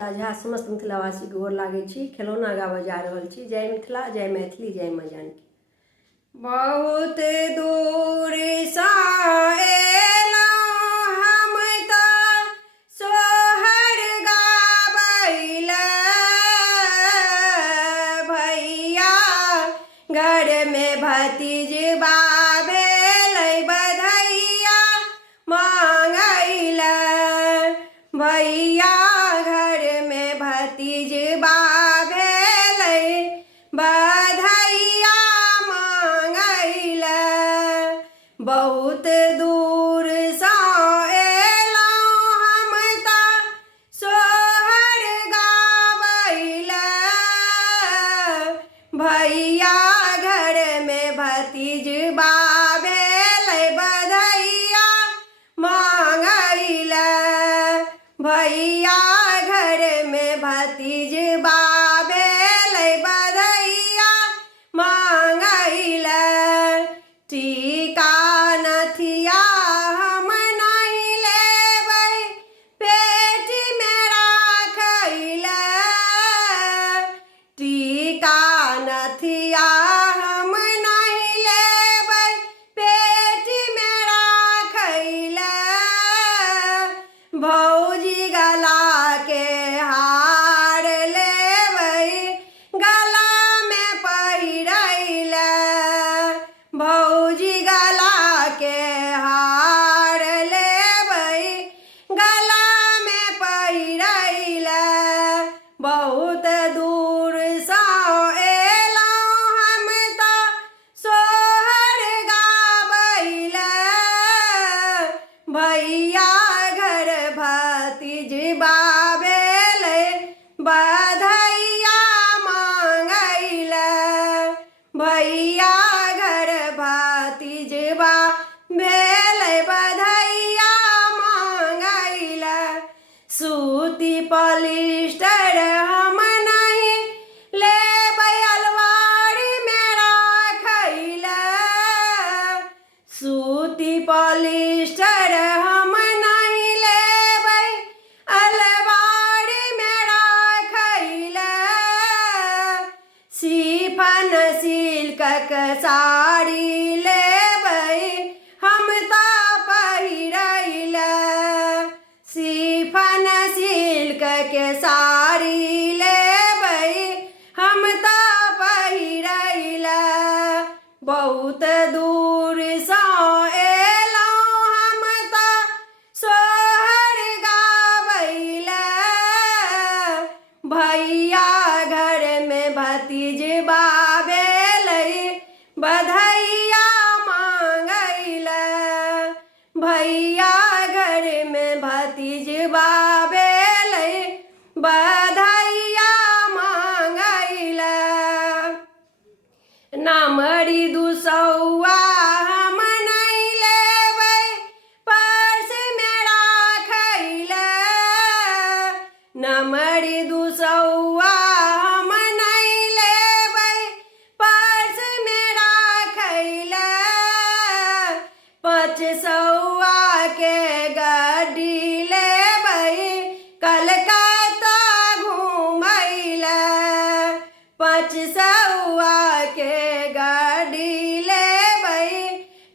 झा समस्त मिथिलावासी गोर लागै छी। खिलौना गाबऽ जा रहल छी। जय मिथिला, जय मैथिली, जय माँ जानकी। बहुत दूर सँ एलहुँ हम तऽ सोहर गाबै लए। भैया घरमे भतीजबा भेलै बधैया मांगै लए। भैया घरमे भतीजबा भेलै बधैया मांगै लए। बहुत दूर सँ एलहुँ हम तऽ सोहर गाबै लए। भैया घरमे भतीजबा भेलै बधैया मांगै लए। भैया घरमे भतीजबा भेलै बधैया मांगै लए। टीका नथिया हम नहि लेबै पेटमे राखै लए। टीका नथिया हम नहि लेबै पेटमे राखै लए। भौजी गलाके हार लेबै गलामे पहिरै लए। भौजी गलाके हार लेबै गलामे पहिरै लए। बहुत दूर सँ एलहुँ हम तऽ सोहर गाबै लए। भैया घर भतीजबा भेलै बधैया मांगै लए। भैया घर भतीजबा भेलै बधैया मांगै लए। सूती पॉलिस्टर हम नहि लेबै अलमारीमे राखै लए। सूती पॉलिस्टर हम नहि लेबै अलमारीमे राखै लए। शिफॉन सिल्कक साड़ी लेबै हम तऽ पहिरै लए। शिफॉन सिल्कके साड़ी लेबै हम तऽ पहिरै लए। बहुत दूर सँ एलहुँ हम तऽ सोहर गाबै लए। भैया घरमे भतीजबा भेलै बधैया मांगै लए। भैया घरमे भतीजबा भेलै बधैया मांगै लए। नामरी दुसौआ हम नहि लेबै पर्समे राखै लए। नामरी दुसौआ हम नहि लेबै पर्समे राखै लए। 500 के गड्डी लेबै कलकत्ता घुमै लए। 500 के गड्डी लेबै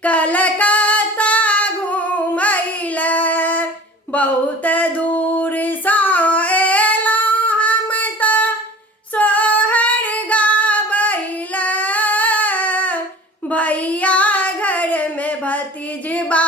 कलकत्ता घुमै लए। बहुत दूर सँ एलहुँ हम तऽ सोहर गाबै लए। भैया घरमे भतीजबा